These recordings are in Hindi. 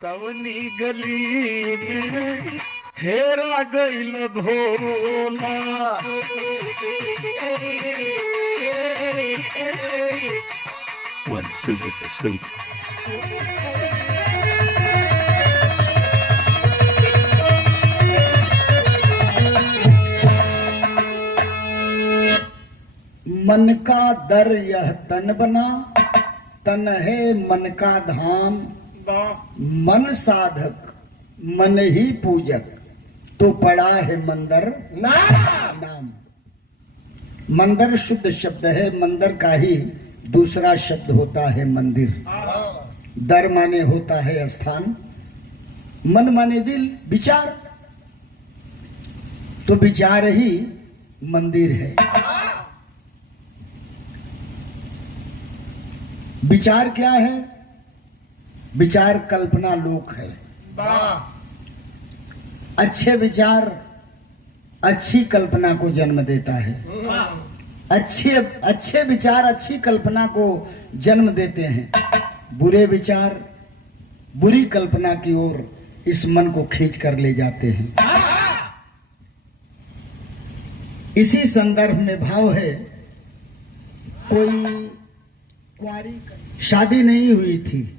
कवनी गली में हेरा गईल भोला। मन का दर यह तन बना, तन है मन का धाम। मन साधक मन ही पूजक, तो पड़ा है मंदिर नाम। मंदिर शुद्ध शब्द है, मंदिर का ही दूसरा शब्द होता है मंदिर। दर माने होता है स्थान, मन माने दिल, विचार, तो विचार ही मंदिर है। विचार क्या है? विचार कल्पना लोक है। अच्छे विचार अच्छी कल्पना को जन्म देता है। अच्छे विचार अच्छी कल्पना को जन्म देते हैं। बुरे विचार बुरी कल्पना की ओर इस मन को खींच कर ले जाते हैं। इसी संदर्भ में भाव है, कोई कुंवारी शादी नहीं हुई थी,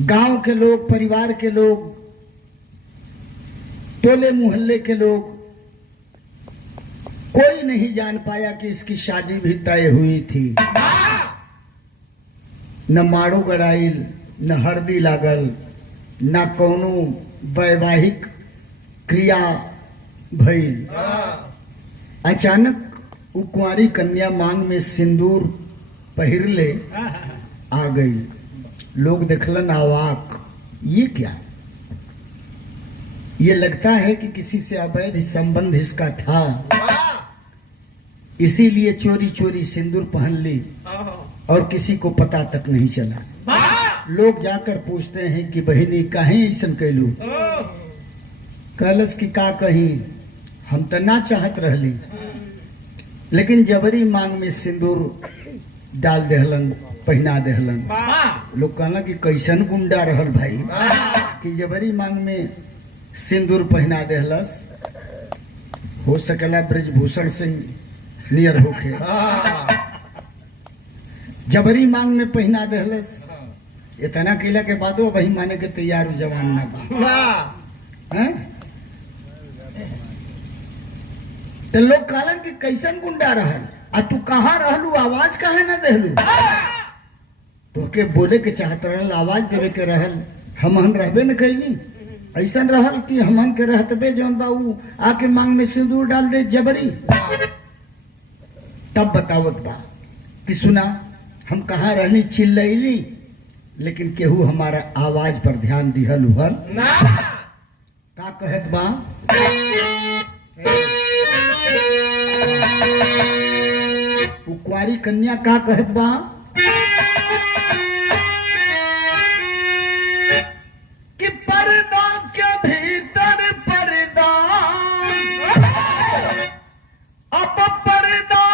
गांव के लोग, परिवार के लोग, टोले मोहल्ले के लोग, कोई नहीं जान पाया कि इसकी शादी भी तय हुई थी। न माड़ो गड़ाइल, न हरदी लागल, न कोनो वैवाहिक क्रिया भइल। अचानक वो कुंवारी कन्या मांग में सिंदूर पहिर ले आ गई। लोग देखलन अवाक, ये क्या? ये लगता है कि किसी से अवैध संबंध इसका था, इसीलिए चोरी चोरी सिंदूर पहन ली और किसी को पता तक नहीं चला। लोग जाकर पूछते हैं कि बहिनी काहे ऐसन कैलू? कहलस कि का कहीं, हम तो ना चाहत रहली, लेकिन जबरी मांग में सिंदूर डाल देहलन, पहना देहलन। लोग कहला कि कैसन गुंडा रहल भाई कि जबरी मांग में सिंदूर पहना देहलस। हो सकेला ब्रजभूषण सिंह नियर होखे। जबरी मांग में पहना देहलस, इतना कैला के बाद वही माने के तैयार जवान ना बा। तो लोग कहलन कि कैसन गुंडा रहल, आ तू कहाँ रहलू, आवाज काहे ना देहलू? तो के बोले के चाहत रहल, आवाज देवे के रहल, हमहन रहबे न कैली। ऐसन रहल कि हमहन के रहतबे जौन बाबू आके मांग में सिंदूर डाल दे जबरी। तब बतावत बा कि सुना, हम कहाँ रहली, चिल्लैली, लेकिन केहू हमारा आवाज पर ध्यान दिहल उहल का कहत बा? वो कुंवारी कन्या का कहत बा? कि पर्दा के भीतर पर्दा, अब पर्दा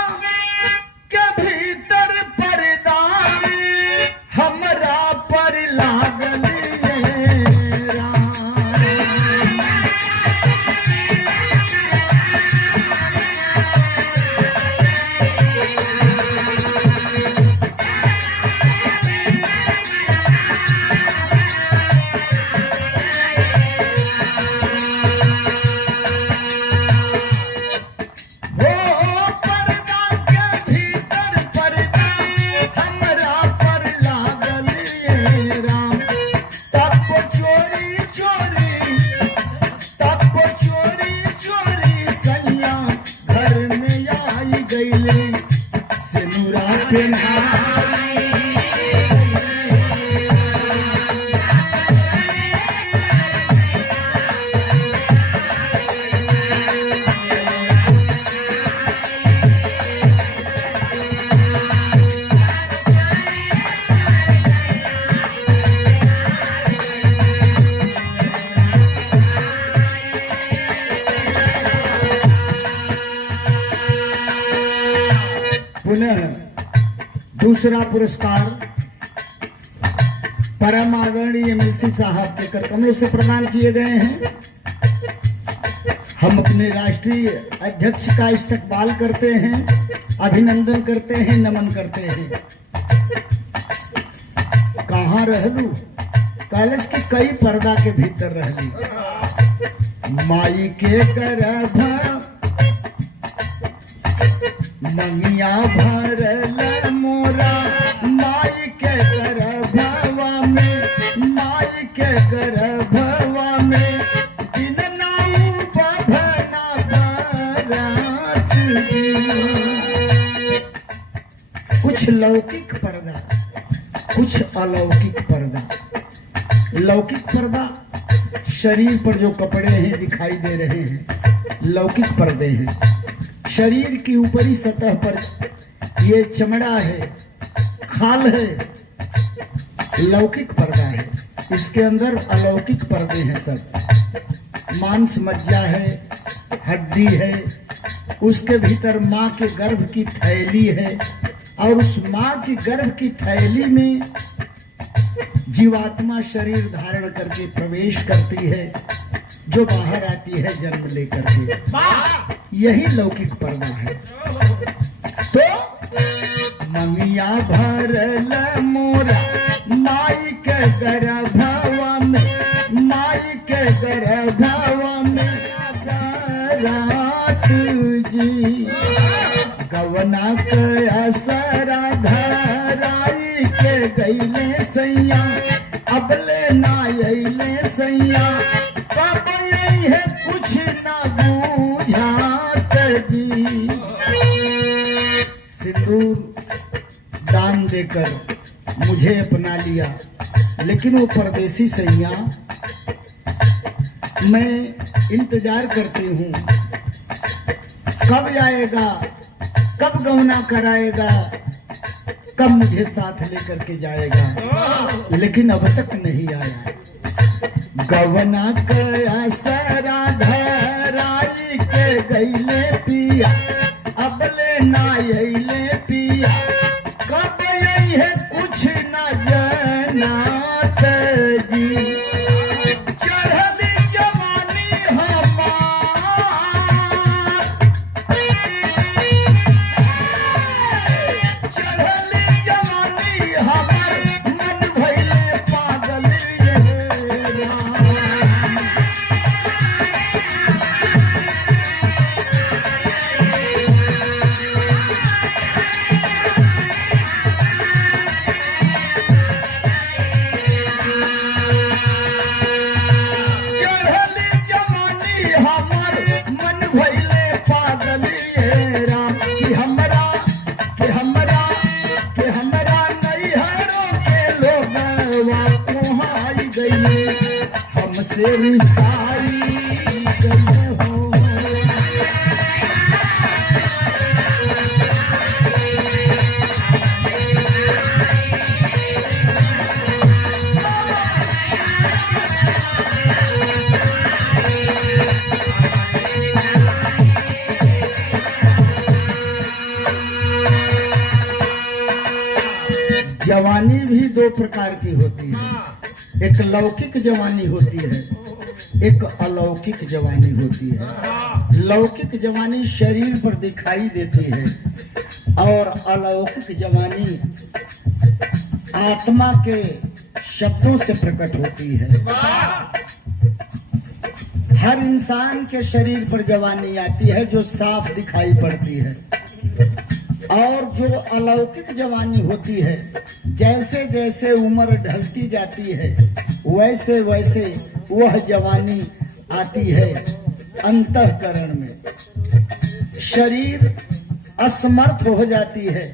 के भीतर पर्दा हमरा पर लागल पुनः दूसरा पुरस्कार परम आदरणीय एमएलसी साहब के कर कमलों से प्रदान किए गए हैं। हम अपने राष्ट्रीय अध्यक्ष का इस्तकबाल करते हैं, अभिनंदन करते हैं, नमन करते हैं। कहाँ रहलू? कॉलेज के कई पर्दा के भीतर रहली। माई के गर्भ मंगिया भरल मोरा, माई के गर्भवा में, माई के गर्भवा में दिन नाऊ बभना बरात दी। कुछ लौकिक पर्दा, कुछ अलौकिक पर्दा। लौकिक पर्दा शरीर पर जो कपड़े हैं दिखाई दे रहे हैं, लौकिक पर्दे हैं। शरीर की ऊपरी सतह पर ये चमड़ा है, खाल है, लौकिक पर्दा है। इसके अंदर अलौकिक पर्दे हैं सब। मांस मज्जा है, हड्डी है, उसके भीतर माँ के गर्भ की थैली है, और उस माँ की गर्भ की थैली में जीवात्मा शरीर धारण करके प्रवेश करती है, जो बाहर आती है जन्म लेकर के। यही लौकिक पर्दा है। तो ममिया भरल मोरा, माई के गर्भवा में, माई के गर्भवा में रात जी। गवना के असरा धराई के गईले सैया, अबले ना अइले सैया, कब है कुछ ना बूझात जी। सिंदूर दान देकर मुझे अपना लिया, लेकिन वो परदेसी सैया, मैं इंतजार करती हूँ कब आएगा, कब गौना कराएगा, कब मुझे साथ लेकर के जाएगा, लेकिन अब तक नहीं आया। गवना कया सरा धराई के गईले पिया, अबले ना अइले पिया, कब यही है कुछ न जनात जी। चढ़ली जवानी हमार, चढ़ली जवानी हमार, मन भइले पागल ये राम। चढ़ली जवानी हमर मन भइले पागल ये राम। कि हमरा, कि हमरा, कि हमरा नैहरों के लोगवा कुहाई गइले, हमसे रिसाई गइले हो। जवानी भी दो प्रकार की होती है। एक लौकिक जवानी होती है, एक अलौकिक जवानी होती है। लौकिक जवानी शरीर पर दिखाई देती है, और अलौकिक जवानी आत्मा के शब्दों से प्रकट होती है। हर इंसान के शरीर पर जवानी आती है जो साफ दिखाई पड़ती है, और जो अलौकिक जवानी होती है, जैसे जैसे उम्र ढलती जाती है वैसे वैसे वह जवानी आती है अंतःकरण में। शरीर असमर्थ हो जाती है,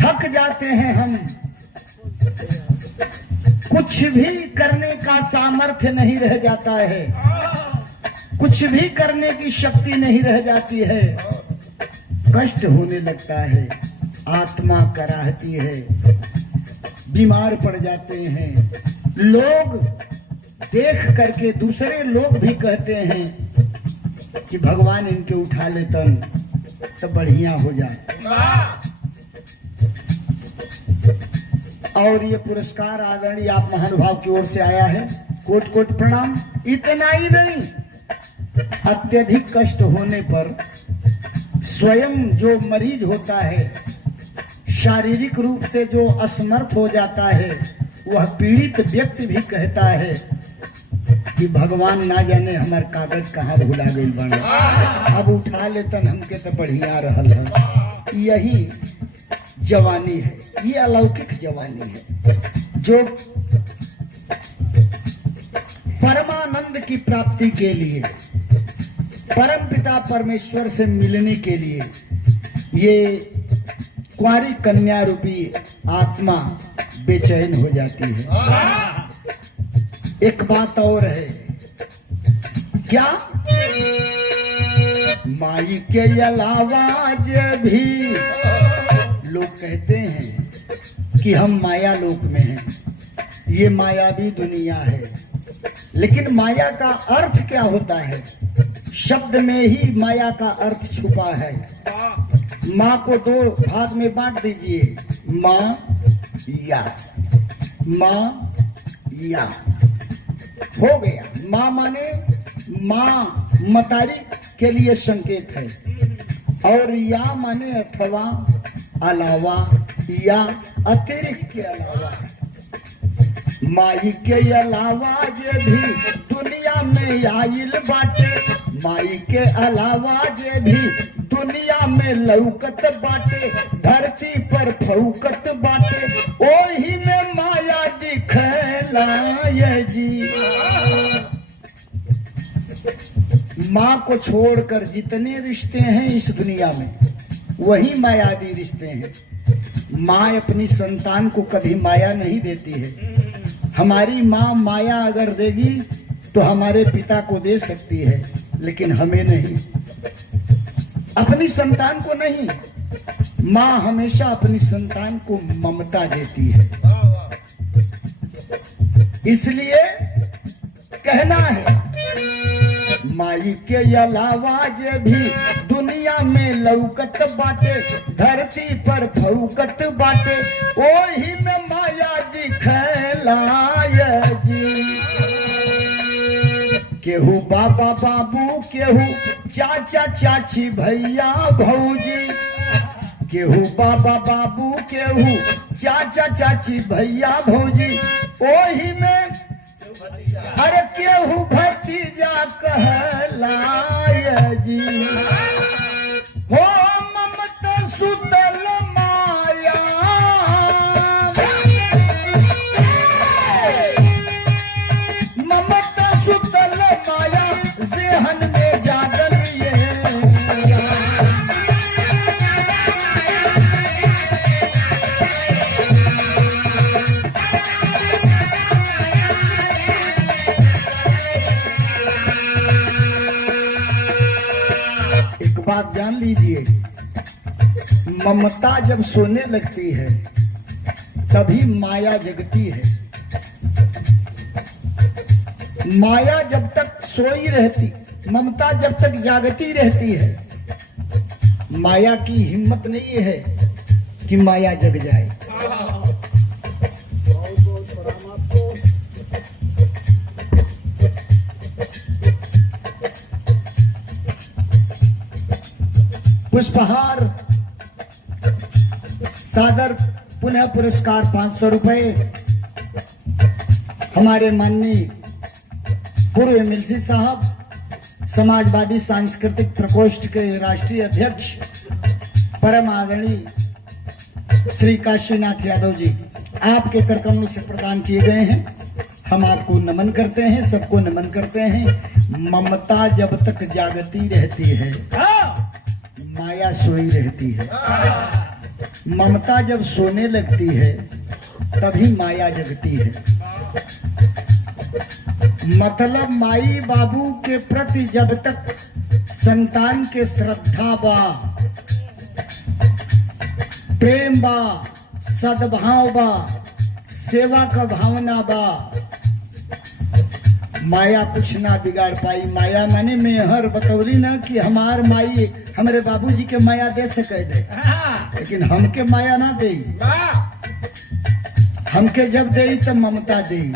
थक जाते हैं हम, कुछ भी करने का सामर्थ्य नहीं रह जाता है, कुछ भी करने की शक्ति नहीं रह जाती है, कष्ट होने लगता है, आत्मा कराहती है, बीमार पड़ जाते हैं। लोग देख करके दूसरे लोग भी कहते हैं कि भगवान इनके उठा लेतन तो बढ़िया हो जाए। और ये पुरस्कार आदरणीय आप महानुभाव की ओर से आया है, कोट कोट प्रणाम। इतना ही नहीं, अत्यधिक कष्ट होने पर स्वयं जो मरीज होता है, शारीरिक रूप से जो असमर्थ हो जाता है, वह पीड़ित व्यक्ति भी कहता है कि भगवान ना जाने हमार कागज कहाँ भुला गई बना, अब उठा लेतन हमके तो बढ़िया रहल है। यही जवानी है, ये अलौकिक जवानी है जो परमानंद की प्राप्ति के लिए, परम पिता परमेश्वर से मिलने के लिए ये कुंवारी कन्या रूपी आत्मा बेचैन हो जाती है। एक बात और है, क्या माई के अलावा भी लोग कहते हैं कि हम माया लोक में हैं, ये मायावी दुनिया है। लेकिन माया का अर्थ क्या होता है? शब्द में ही माया का अर्थ छुपा है। माँ को दो भाग में बांट दीजिए, माँ या, माँ या, हो गया। माँ माने माँ मतारी के लिए संकेत है, और या माने अथवा, अलावा, या अतिरिक्त के अलावा। माई के अलावा जे भी दुनिया में आइल बाटे, माई के अलावा जे भी दुनिया में लौकत बाटे, धरती पर फौकत बाटे, ओही में माया दिखला ये जी। माँ को छोड़कर जितने रिश्ते हैं इस दुनिया में, वही मायावी रिश्ते हैं। माँ अपनी संतान को कभी माया नहीं देती है। हमारी माँ माया अगर देगी तो हमारे पिता को दे सकती है, लेकिन हमें नहीं, अपनी संतान को नहीं। माँ हमेशा अपनी संतान को ममता देती है। इसलिए कहना है, माई के अलावा जे भी दुनिया में लौकत बाटे, धरती पर फौकत बाटे, ओही में माया दिखलाय जी। केहू बाबा बाबू, केहू चाचा चाची भैया भौजी, केहू बाबा बाबू, केहू चाचा चाची भैया भौजी, ओही में अरे केहू भतीजा कहलाय जी। हो ममता सुतल माया, ममता सुतल माया ज़हन में जागल ये। बात जान लीजिए, ममता जब सोने लगती है तभी माया जगती है। माया जब तक सोई रहती, ममता जब तक जागती रहती है, माया की हिम्मत नहीं है कि माया जग जाए। पुष्पहार सादर पुनः पुरस्कार 500 रुपए हमारे माननीय पूर्व एमएलसी साहब, समाजवादी सांस्कृतिक प्रकोष्ठ के राष्ट्रीय अध्यक्ष परम आदरणीय श्री काशीनाथ यादव जी, आपके करकमलों से प्रदान किए गए हैं। हम आपको नमन करते हैं, सबको नमन करते हैं। ममता जब तक जागती रहती है, माया सोई रहती है। ममता जब सोने लगती है तभी माया जगती है। मतलब माई बाबू के प्रति जब तक संतान के श्रद्धा बा, प्रेम बा, सद्भाव बा, सेवा का भावना बा, माया कुछ ना बिगाड़ पाई। माया माने मेहर बतौली ना कि हमार माई हमारे बाबूजी के माया दे सके दे, लेकिन हमके माया ना दे। हमके जब देई तो ममता देई।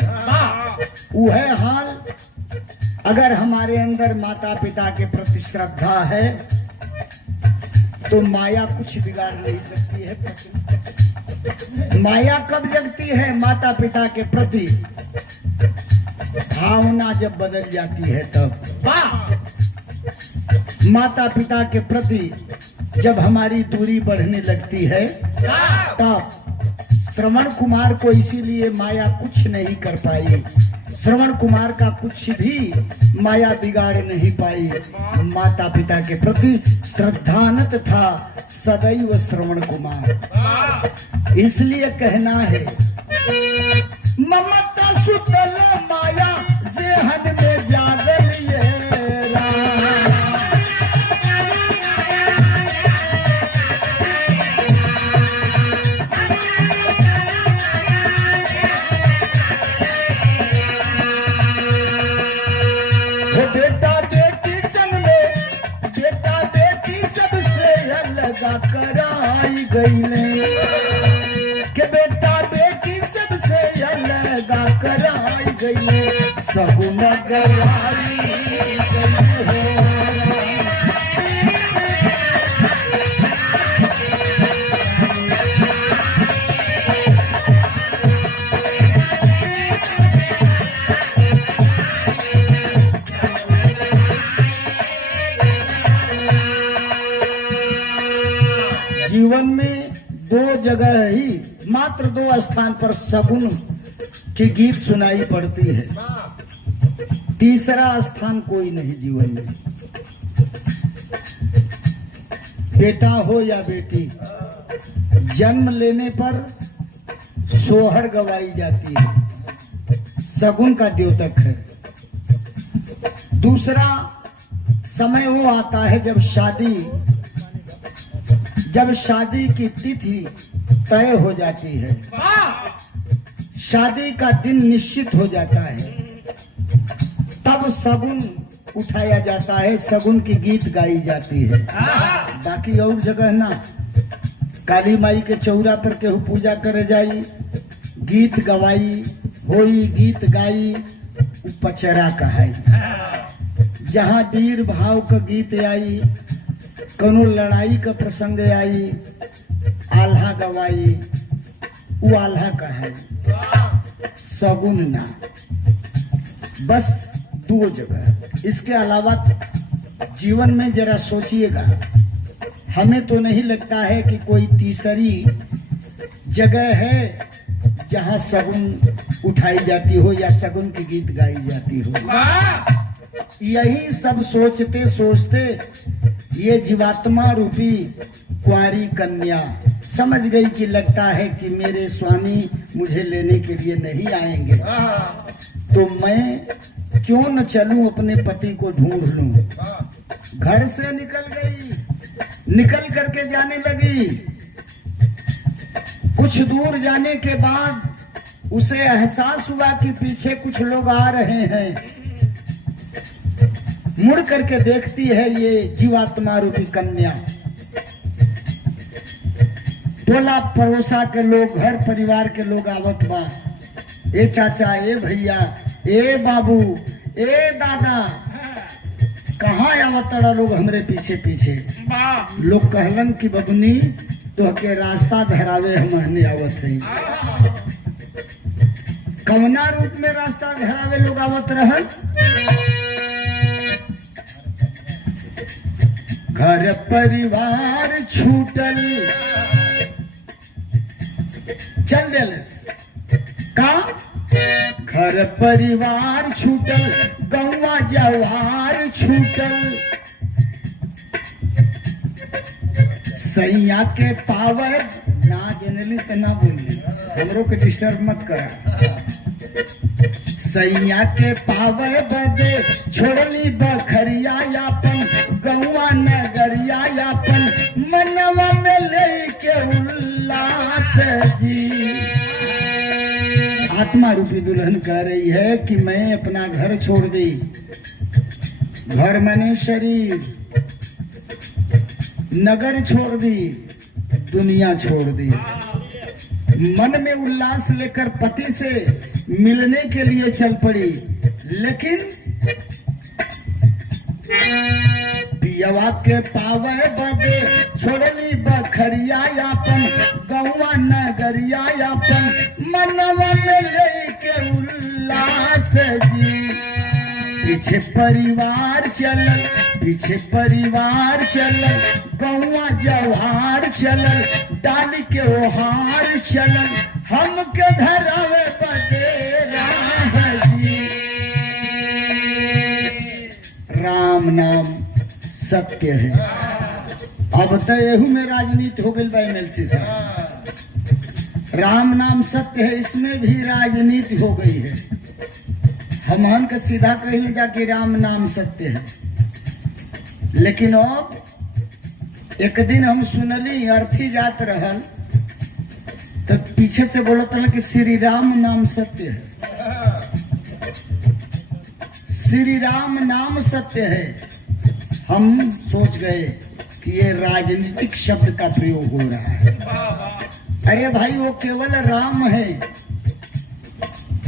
वो है हाल। अगर हमारे अंदर माता पिता के प्रति श्रद्धा है तो माया कुछ बिगाड़ नहीं सकती है। माया कब जगती है? माता पिता के प्रति भावना जब बदल जाती है तब। माता पिता के प्रति जब हमारी दूरी बढ़ने लगती है तब। श्रवण कुमार को इसीलिए माया कुछ नहीं कर पाई। श्रवण कुमार का कुछ भी माया बिगाड़ नहीं पाई। माता पिता के प्रति श्रद्धानत था सदैव श्रवण कुमार। इसलिए कहना है ममता सुतल माया जेहन में जागल ये बेटा बेटी संग में, बेटा बेटी सबसे अलग कराई गई ने कि बेटा बेटी सबसे अलग कराई गई ने सगुन कराई गई है। जीवन में दो जगह ही, मात्र दो स्थान पर सगुन की गीत सुनाई पड़ती है। तीसरा स्थान कोई नहीं जीवन में। बेटा हो या बेटी, जन्म लेने पर सोहर गवाई जाती है, सगुन का द्योतक है। दूसरा समय वो आता है जब शादी की तिथि तय हो जाती है, शादी का दिन निश्चित हो जाता है, तब सगुन उठाया जाता है, सगुन की गीत गाई जाती है। बाकी और जगह ना, काली माई के चौरा पर केहू पूजा करे जाई, गीत गवाई होई, गीत गाई, पचरा कहाई। जहाँ वीर भाव का गीत आई, कनो लड़ाई का प्रसंग आई, आल्हा गवाई, वो आल्हा का है, सगुन ना। बस दो जगह। इसके अलावा जीवन में जरा सोचिएगा, हमें तो नहीं लगता है कि कोई तीसरी जगह है जहां सगुन उठाई जाती हो या सगुन की गीत गाई जाती हो। यही सब सोचते सोचते ये जीवात्मा रूपी कुंवारी कन्या समझ गई कि लगता है कि मेरे स्वामी मुझे लेने के लिए नहीं आएंगे, तो मैं क्यों न चलूं अपने पति को ढूंढ लूं। घर से निकल गई, निकल करके जाने लगी। कुछ दूर जाने के बाद उसे एहसास हुआ कि पीछे कुछ लोग आ रहे हैं। मुड़ करके देखती है ये जीवात्मा रूपी कन्या। टोला पड़ोसा के लोग, घर परिवार के लोग आवत बा, ए चाचा, ए भैया, ए बाबू, ए दादा, कहाँ आवत लोग हमरे पीछे पीछे। लोग कहलन कि बबनी तो के रास्ता धरावे हमने आवत है। कवना रूप में रास्ता धरावे लोग आवत रहल? घर परिवार छूटल चल देलस का, घर परिवार छूटल, गौवा जवार छूटल, सैया के पावर ना जनली तो ना बोली, हमरो के डिस्टर्ब मत करा। सैया के पावे बदे छोड़ली बखरिया यापन, गौवा नगरिया यापन, मनवा में लेके उल्लास जी। आत्मा रूपी दुल्हन कह रही है कि मैं अपना घर छोड़ दी, घर मैंने शरीर, नगर छोड़ दी, दुनिया छोड़ दी। मन में उल्लास लेकर पति से मिलने के लिए चल पड़ी, लेकिन पियवा के पावे बदे छोड़ली बखरिया यापन, गौवा नगरिया यापन, मनवा में लेके उल्लास जी। पीछे परिवार चलल, पीछे परिवार चलल, गौवा जवार चलल, डाली के ओहार चलल, हमके धरावे बदे राह जी। राम नाम सत्य है। अब तो एहू में राजनीति हो गई एमएलसी साहब। राम नाम सत्य है, इसमें भी राजनीति हो गई है। हम का सीधा कहेंगे जाके राम नाम सत्य है, लेकिन अब एक दिन हम सुनली अर्थी जात रहल तो पीछे से बोलत रहल कि श्री राम नाम सत्य है, श्री राम नाम सत्य है। हम सोच गए कि ये राजनीतिक शब्द का प्रयोग हो रहा है। अरे भाई वो केवल राम है,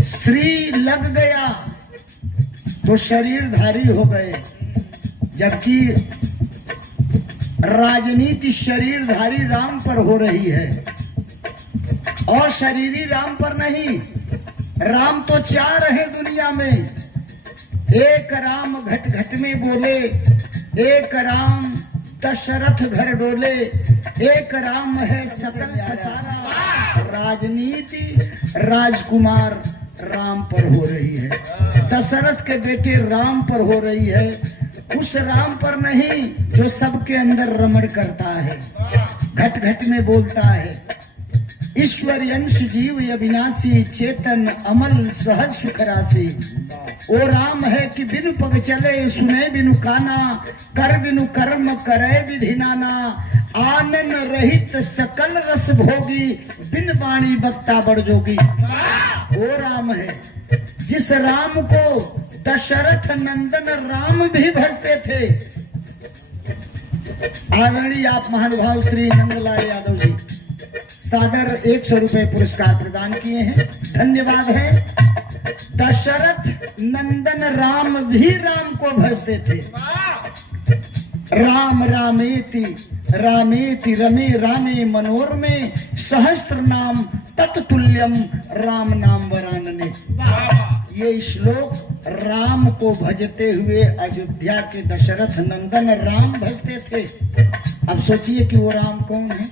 श्री लग गया तो शरीरधारी हो गए, जबकि राजनीति शरीरधारी राम पर हो रही है और शरीरी राम पर नहीं। राम तो चार है दुनिया में, एक राम घट घट में बोले, एक राम दशरथ घर डोले, एक राम है सकल सारा। राजनीति राजकुमार राम पर हो रही है, दशरथ के बेटे राम पर हो रही है, उस राम पर नहीं जो सबके अंदर रमण करता है, घट घट में बोलता है। ईश्वर अंश जीव अविनाशी, चेतन अमल सहज सुख राशि। ओ राम है कि बिनु पग चले, सुने बिनु काना, कर बिनु कर्म करे विधि नाना, आनन रहित सकल रस भोगी, बिन वाणी बक्ता बड़ जोगी। ओ राम है जिस राम को दशरथ नंदन राम भी भजते थे। आदरणीय आप महानुभाव श्री नंदलाल यादव जी सादर 100 रुपए पुरस्कार प्रदान किए हैं, धन्यवाद है। दशरथ नंदन राम भी राम को भजते थे। राम रामेति रामेति रमे रामे मनोरमे, सहस्त्र नाम तत्तुल्यम राम नाम वरानने। ये श्लोक राम को भजते हुए अयोध्या के दशरथ नंदन राम भजते थे। अब सोचिए कि वो राम कौन है?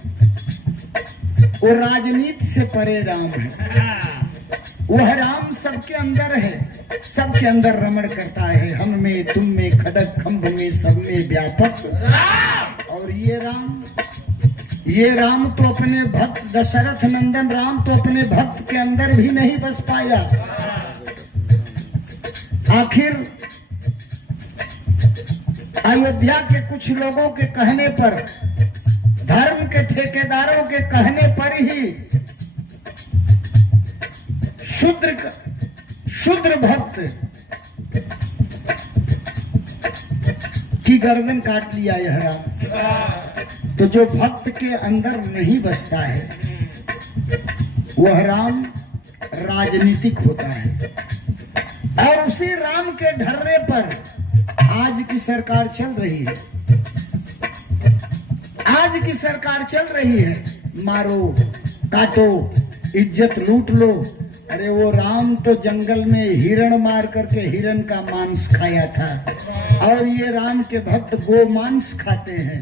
वो राजनीति से परे राम है। वह राम सबके अंदर है, सबके अंदर रमण करता है। हम में, तुम में, खड़ग खंभ में, सब में व्यापक। और ये राम तो अपने भक्त दशरथ नंदन राम तो अपने भक्त के अंदर भी नहीं बस पाया। आखिर अयोध्या के कुछ लोगों के कहने पर, धर्म के ठेकेदारों के कहने पर ही शूद्र भक्त की गर्दन काट लिया यह राम। तो जो भक्त के अंदर नहीं बसता है वह राम राजनीतिक होता है। और उसी राम के ढर्रे पर आज की सरकार चल रही है। आज की सरकार चल रही है, मारो काटो इज्जत लूट लो। अरे वो राम तो जंगल में हिरण मार करके हिरण का मांस खाया था, और ये राम के भक्त गो मांस खाते हैं।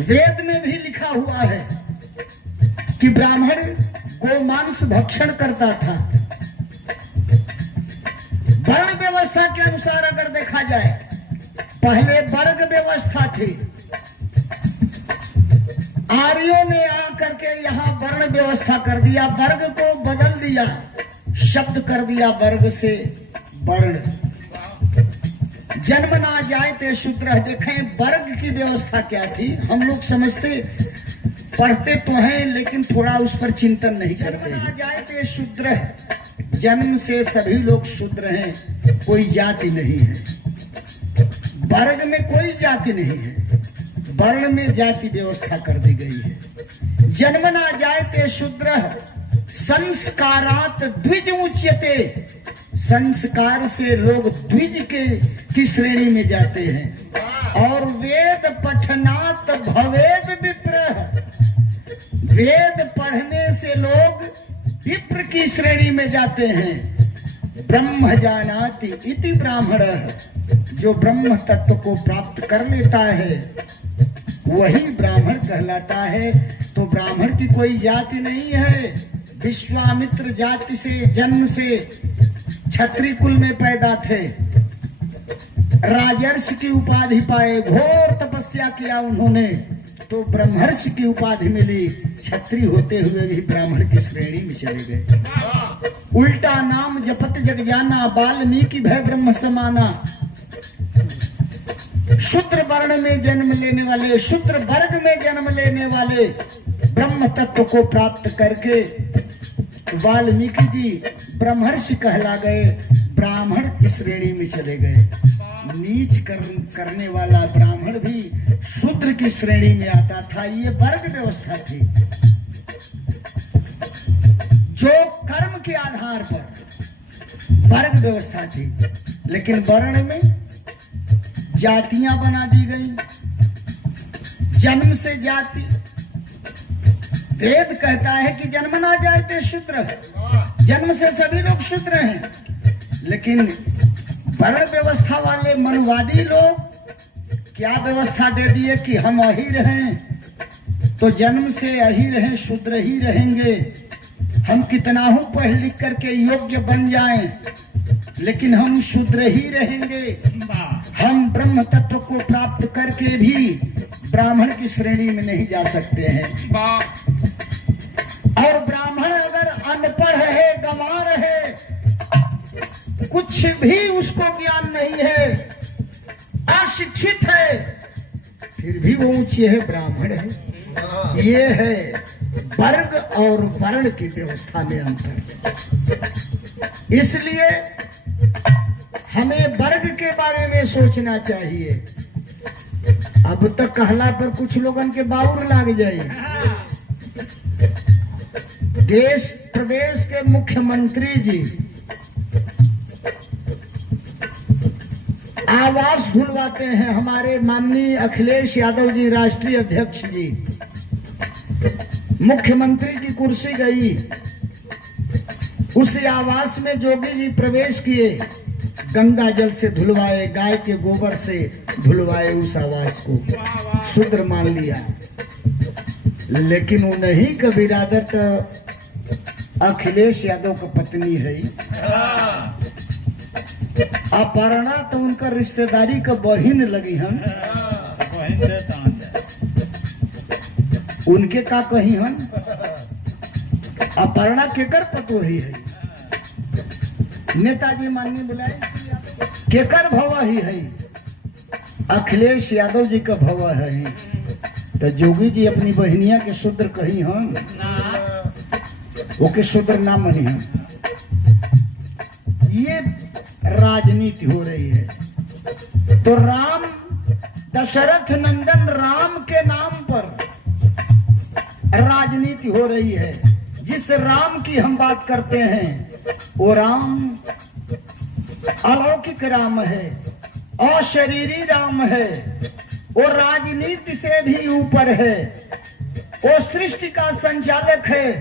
वेद में भी लिखा हुआ है कि ब्राह्मण गो मांस भक्षण करता था। वर्ण व्यवस्था के अनुसार अगर देखा जाए, पहले वर्ग व्यवस्था थी, आर्यों ने आकर के यहाँ वर्ण व्यवस्था कर दिया, वर्ग को बदल दिया, शब्द कर दिया वर्ग से वर्ण। जन्म ना जाए ते शूद्र। देखें वर्ग की व्यवस्था क्या थी, हम लोग समझते पढ़ते तो हैं लेकिन थोड़ा उस पर चिंतन नहीं करते। जन्म ना जाए ते शूद्र, जन्म से सभी लोग शूद्र हैं, कोई जाति नहीं है। वर्ग में कोई जाति नहीं है, वर्ण में जाति व्यवस्था कर दी गई है। जन्मना जायते शूद्र संस्कारात द्विज उच्यते। संस्कार से लोग द्विज की श्रेणी में जाते हैं। और वेद पठनात भवेद विप्र, वेद पढ़ने से लोग विप्र की श्रेणी में जाते हैं। ब्रह्म जानाति इति ब्राह्मण, जो ब्रह्म तत्व को प्राप्त कर लेता है वही ब्राह्मण कहलाता है। तो ब्राह्मण की कोई जाति नहीं है। विश्वामित्र जाति से जन्म से क्षत्रिय कुल में पैदा थे, राजर्षि की उपाधि पाए, घोर तपस्या किया उन्होंने तो ब्रह्मर्षि की उपाधि मिली। क्षत्रिय होते हुए भी ब्राह्मण की श्रेणी में चले गए। उल्टा नाम जपत जग जाना, वाल्मीकि भय ब्रह्म समाना। शूद्र वर्ण में जन्म लेने वाले, शूद्र वर्ग में जन्म लेने वाले ब्रह्म तत्व को प्राप्त करके वाल्मीकि जी ब्रह्मर्षि कहला गए, ब्राह्मण की श्रेणी में चले गए। नीच करने वाला ब्राह्मण भी शूद्र की श्रेणी में आता था। ये वर्ग व्यवस्था थी जो कर्म के आधार पर वर्ग व्यवस्था थी। लेकिन वर्ण में जातियां बना दी गई, जन्म से जाति। वेद कहता है कि जन्मना जायते शूद्र, जन्म से सभी लोग शूद्र हैं। लेकिन वर्ण व्यवस्था वाले मनवादी लोग क्या व्यवस्था दे दिए कि हम अहीर हैं तो जन्म से अहीर हैं, शूद्र ही रहेंगे। हम कितना ही पढ़ लिख करके योग्य बन जाएं लेकिन हम शूद्र ही रहेंगे। हम ब्रह्म तत्व को प्राप्त करके भी ब्राह्मण की श्रेणी में नहीं जा सकते हैं। और ब्राह्मण अगर अनपढ़ है, गंवार है, कुछ भी उसको ज्ञान नहीं है, अशिक्षित है, फिर भी वो ऊंचे है, ब्राह्मण है। ये है वर्ग और वर्ण की व्यवस्था में अंतर। इसलिए हमें वर्ग के बारे में सोचना चाहिए। अब तक कहला पर कुछ लोगन के बाउर लाग जाए। देश प्रदेश के मुख्यमंत्री जी आवास धुलवाते हैं। हमारे माननीय अखिलेश यादव जी राष्ट्रीय अध्यक्ष जी, मुख्यमंत्री की कुर्सी गई, उस आवास में जोगी जी प्रवेश किए, गंगा जल से धुलवाए, गाय के गोबर से धुलवाए, उस आवास को शुद्र मान लिया। लेकिन उन्हीं का बिरादर तो अखिलेश यादव का पत्नी है। अपर्णा तो उनका रिश्तेदारी का बहिन लगी हम, उनके का कही हम। अपर्णा केकर पतो ही है, नेताजी माननीय बुलाए, केकर भवा ही है, अखिलेश यादव जी का भवा है। तो जोगी जी अपनी बहनिया के शूद्र कही हम, वो के शूद्र ना मनी हम। ये राजनीति हो रही है। तो राम, दशरथ नंदन राम के नाम पर राजनीति हो रही है। जिस राम की हम बात करते हैं वो राम अलौकिक राम है, अशरीरी राम है, वो राजनीति से भी ऊपर है, वो सृष्टि का संचालक है,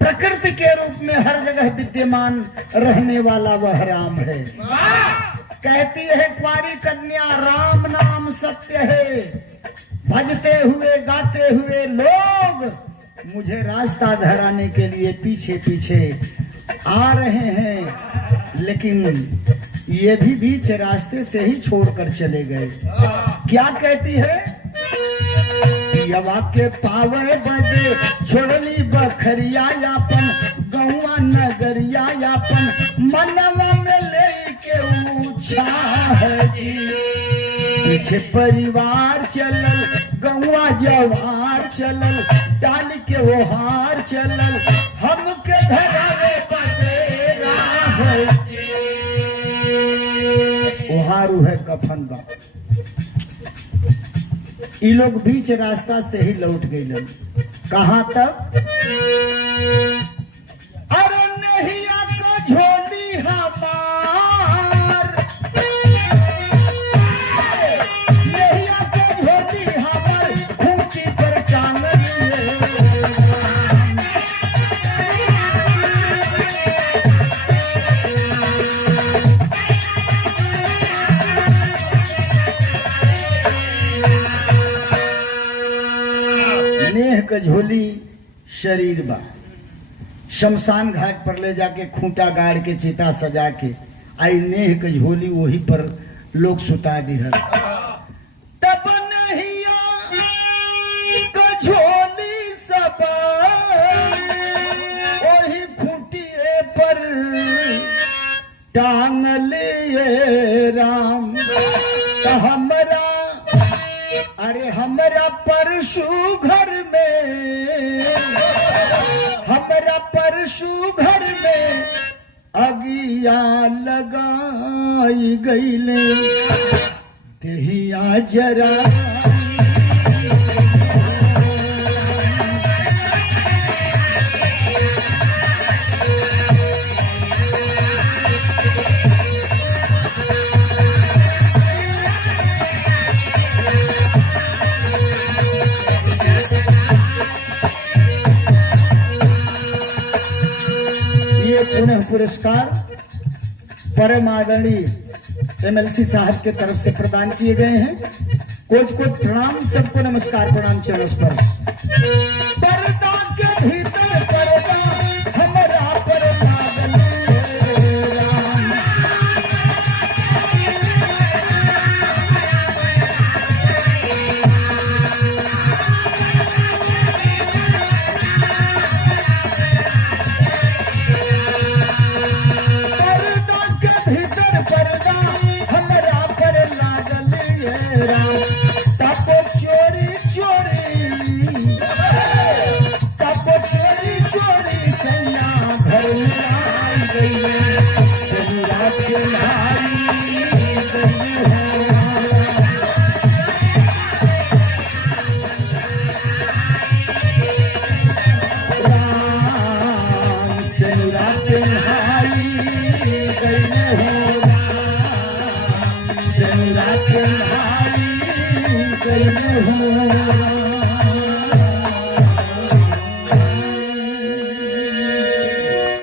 प्रकृति के रूप में हर जगह विद्यमान रहने वाला वह राम है। कहती है कुंवारी कन्या राम नाम सत्य है, भजते हुए गाते हुए लोग मुझे रास्ता धराने के लिए पीछे पीछे आ रहे हैं, लेकिन ये भी बीच रास्ते से ही छोड़कर चले गए। क्या कहती है? यवा के पावे बदे छोड़ली बखरिया यापन, गौआ नगरिया यापन, मनवा में ले के ऊंचा है जी। पीछे परिवार चलल, गौआ जवार चलल, डाल के वो हार चलल, हमके धरावे बदे राह जी। ओहारू है कफन बा। ई लोग बीच रास्ता से ही लौट गए। कहां तक? अरे नैया का झोली हमार, नैया का झोली हमार खूंटी पर टांग लिए। नेह का झोली शरीर बा, शमशान घाट पर ले जाके खूंटा गाड़ के चिता सजा के आई नेह का झोली वही पर लोग सुता दिहर। तब नैया का झोली सब वही खूंटिए पर टांग लिए राम। तो हमरा, अरे हमरा परशु घर में, हमरा परशु घर में अगिया लगाई गईले, देहिया जरा पुनः पुरस्कार परम आदरणीय MLC साहब के तरफ से प्रदान किए गए हैं। कोच कोच प्रणाम, सबको नमस्कार, प्रणाम, चरण स्पर्श। पर्दा के भीतर पर्दा हमरा पर लागल राम। Hare